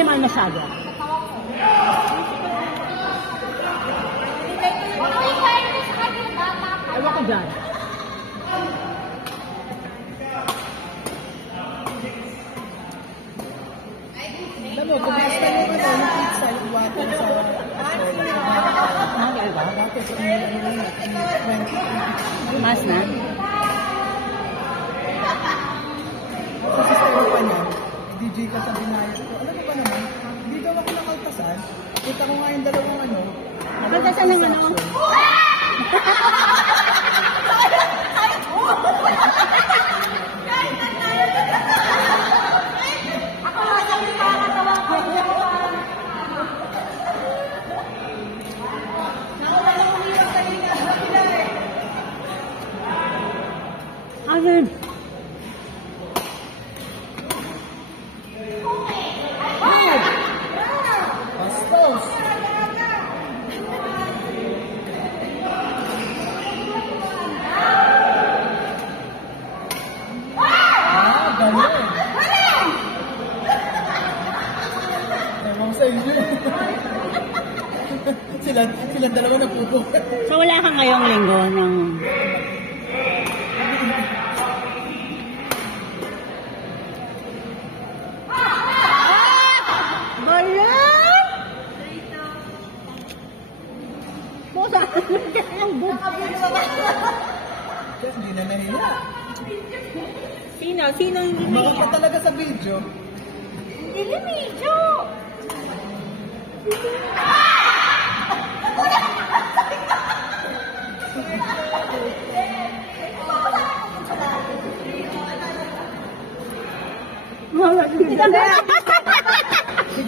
naman masyado. Ewan ko dyan. Alam mo, tumas ka naman yung pizza, yung water sa... Mas na? Kasi sa pa niya, DJ ka sa binayad ko. Alam mo ba naman, hindi daw ako nakaltasan. Kita ko nga yung dalawang ano. Kaltasan ng ano? Alin? Bastos! Ganun. Ewan sa inyo. Silang dalawa nagpupo. So wala ka ngayong linggo ng... Hindi na nahiya. Sino? Sino hindi nahiya? Makita talaga sa video. Hindi na medyo.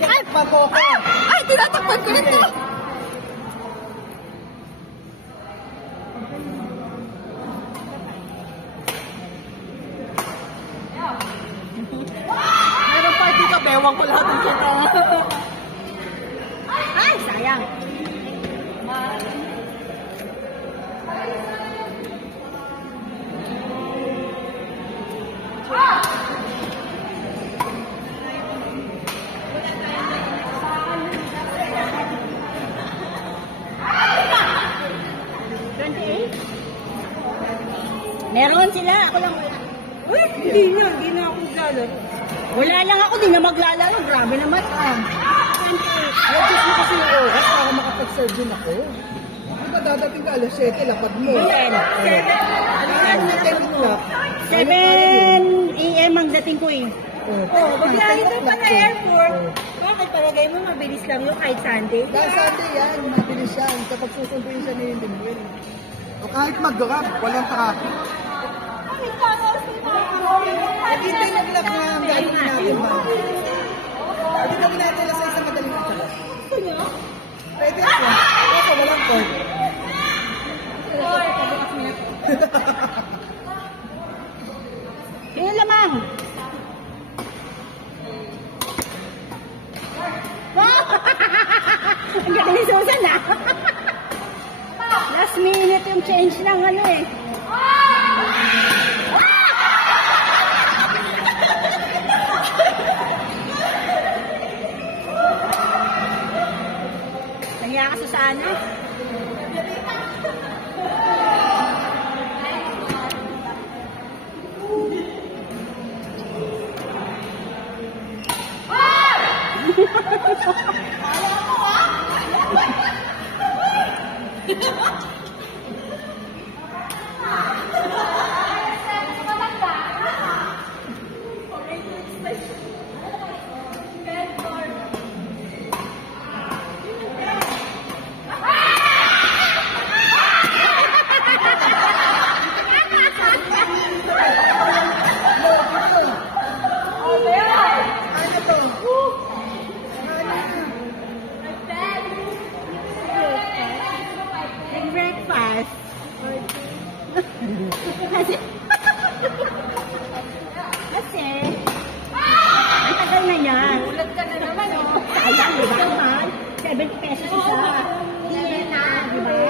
Ay, pagkoko. Ay, tinatakpan ko nito. Meron pa dito, bewang ko lahat ng kita. Ay, sayang. Meron sila, ako lang wala. Uy, hindi na ako maglalaro. Wala lang ako, di na maglalaro. Grabe naman. Adjust mo kasi yung oras para makapag-serve din ako. Di ba dadating ka alas 7, lapad mo? 7 a.m. ang dating ko eh. Maglalito pa na airport. Bakit palagay mo mabilis lang yun kahit Sunday? Dahil Sunday yan, mabilis yan. Kapag susunduin siya ni Lindwin. O kahit mag-grab, walang traffic. Hindi nag-lap na ang gano'n natin ba? Hindi kami natin sa isang madaling atala. Gusto nyo? Pwede siya. Kasi walang call. Sino lamang? Ang galing ni Susan ah. Last minute yung change ng ano eh. Nahiya ka Susana? Breakfast. Kasi, ang tagal na yan. Ulat ka na naman, oh. Sayang, di ba naman? 70 pesos isa. Iyan na, di ba?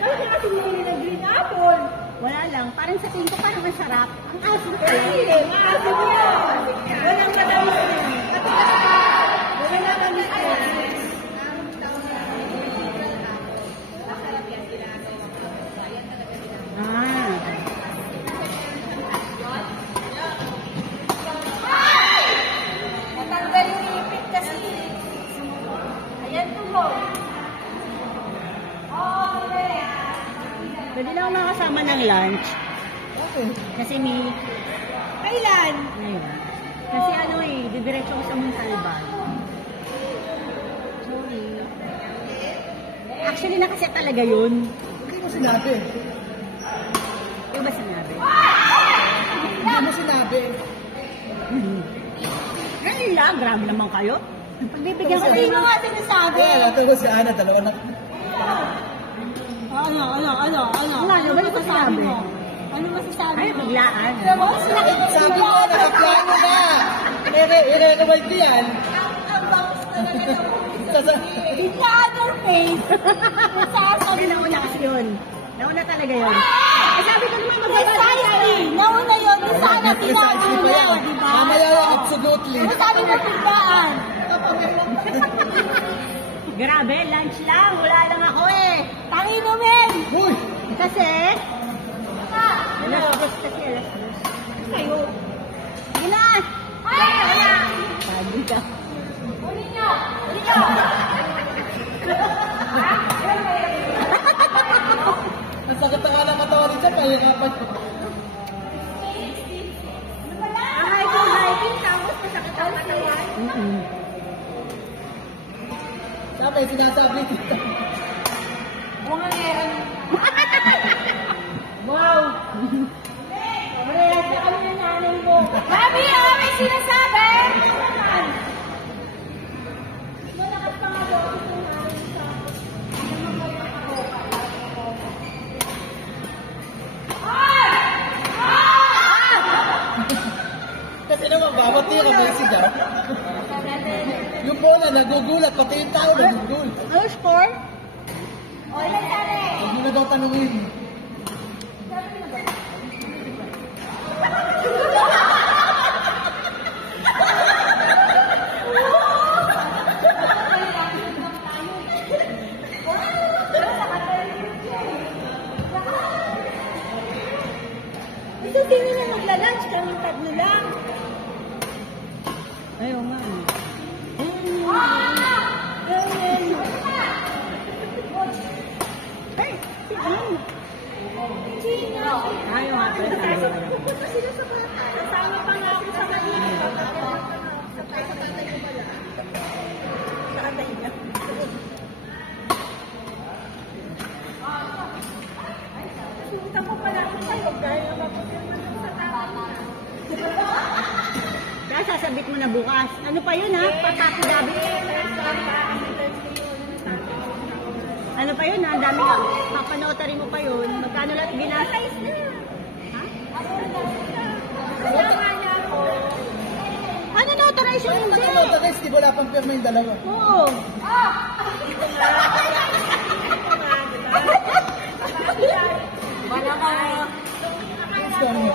Bakit kasi nilili ng green apple? Wala lang. Parang sa tingin ko parang masarap. Ang asin ko. Ang asin yan. Walang madami. naman ng lunch. Okay. Kasi may... Kailan? Ngayon. Kasi ano eh, didiretso ko sa Montalban. Sorry. Actually, nakaset talaga yun. Hindi mo sinabi. Yung ba sinabi? Hindi mo sinabi. Ganun lang, grabe naman kayo. Pagbibigyan ko Hindi rin mo nga sinasabi. Kaya natulog si Ana, dalawa na. Ano? Ano, ano ba yung sinabi? Ano masasabi Ay, mo? biglaan. Sabi ko, nakaplano na. I-renovate ko yan. In the other face, Sabi nauna kasi yun. Nauna talaga yun. Eh, sabi ko naman precisely, nauna yun, di sana tinago niya, di ba? Mamaya, absolutely. Ano sabi mo biglaan? Grabe, lunch lang. Wala lang ako eh. Tangin mo, men! Uy! Kasi, alas dos kasi, alas dos. Kayo. Gina! Sabi ka. Uli nyo! Uli nyo! Ang sakit na ka ng katawan dito, pahirapan ko. Ay, kung hiking, tapos masakit ang katawan. Sabi, sinasabi dito. Bungangero. Wow! Parehas na kami ng nanay mo. Mami, may sinasabi! Malakas pa nga boses ng nanay sa Kasi naman, bawat niya ka message ah. Yung bola, nagugulat, pati yung tao nagugulat. Ano score? O, ilan sabi? Huwag mo na daw tanungin. Gusto sino na magla-lunch, kami tatlo lang. Ayaw nga eh. Ay, si ano? Sino? Ayaw nga pala tayo. Pupunta sila sa bata. Kasama pa nga ako sa kanila. Sa tatay ko pala. Sa tatay niya. Sumunta ko pala ako sa'yo. Dahil mapapirma lang sa tatay niya. Kaya sasabit mo na bukas. Ano pa yun ha? Patati gabi. Ano pa yun ha? Ang dami ka. Papanotary mo pa yun. Magkano lang binasa? Ha? Kaya nga niya ako. Ano notarize yun? Ano Hindi. ba ito guys? Di wala pang pirma yung dalawa. Oo. Wala ka. Gusto mo?